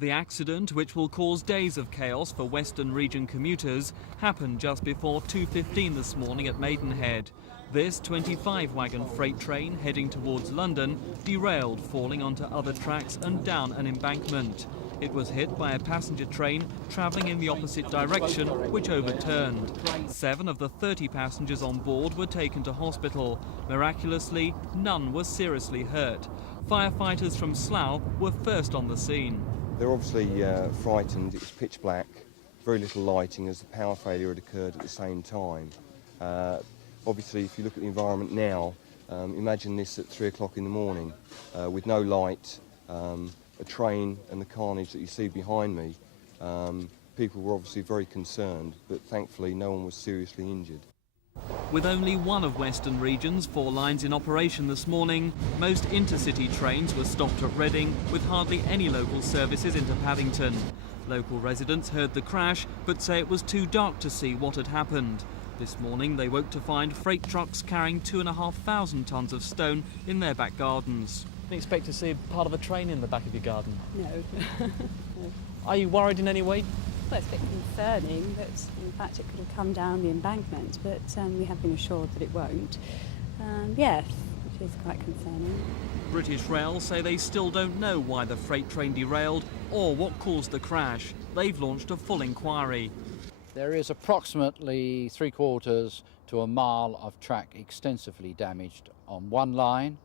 The accident, which will cause days of chaos for Western Region commuters, happened just before 2:15 this morning at Maidenhead. This 25-wagon freight train heading towards London derailed, falling onto other tracks and down an embankment. It was hit by a passenger train travelling in the opposite direction, which overturned. 7 of the 30 passengers on board were taken to hospital. Miraculously, none were seriously hurt. Firefighters from Slough were first on the scene. They're obviously frightened. It was pitch black, very little lighting as the power failure had occurred at the same time. Obviously, if you look at the environment now, imagine this at 3 o'clock in the morning with no light, a train and the carnage that you see behind me. People were obviously very concerned, but thankfully no one was seriously injured. With only one of Western Region's 4 lines in operation this morning, most intercity trains were stopped at Reading, with hardly any local services into Paddington. Local residents heard the crash, but say it was too dark to see what had happened. This morning they woke to find freight trucks carrying 2,500 tonnes of stone in their back gardens. Didn't expect to see part of a train in the back of your garden. No. No. Are you worried in any way? Well, it's a bit concerning that, in fact, it could have come down the embankment, but we have been assured that it won't. Yes, which is quite concerning. British Rail say they still don't know why the freight train derailed or what caused the crash. They've launched a full inquiry. There is approximately 3/4 to a mile of track extensively damaged on one line.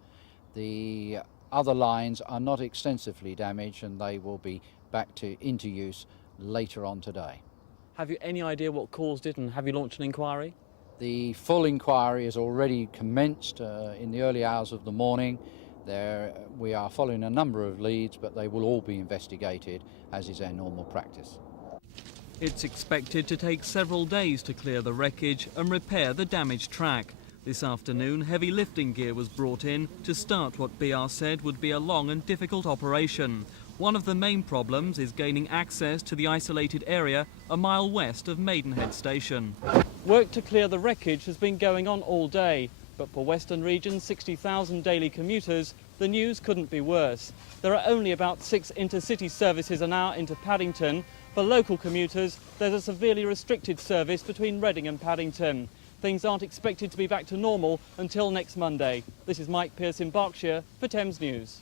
The other lines are not extensively damaged and they will be back into use later on today. Have you any idea what caused it, and have you launched an inquiry? The full inquiry has already commenced in the early hours of the morning. We are following a number of leads, but they will all be investigated, as is our normal practice. It's expected to take several days to clear the wreckage and repair the damaged track. This afternoon, heavy lifting gear was brought in to start what BR said would be a long and difficult operation. One of the main problems is gaining access to the isolated area a mile west of Maidenhead station. Work to clear the wreckage has been going on all day, but for Western Region's 60,000 daily commuters, the news couldn't be worse. There are only about 6 intercity services an hour into Paddington. For local commuters, there's a severely restricted service between Reading and Paddington. Things aren't expected to be back to normal until next Monday. This is Mike Pearce in Berkshire for Thames News.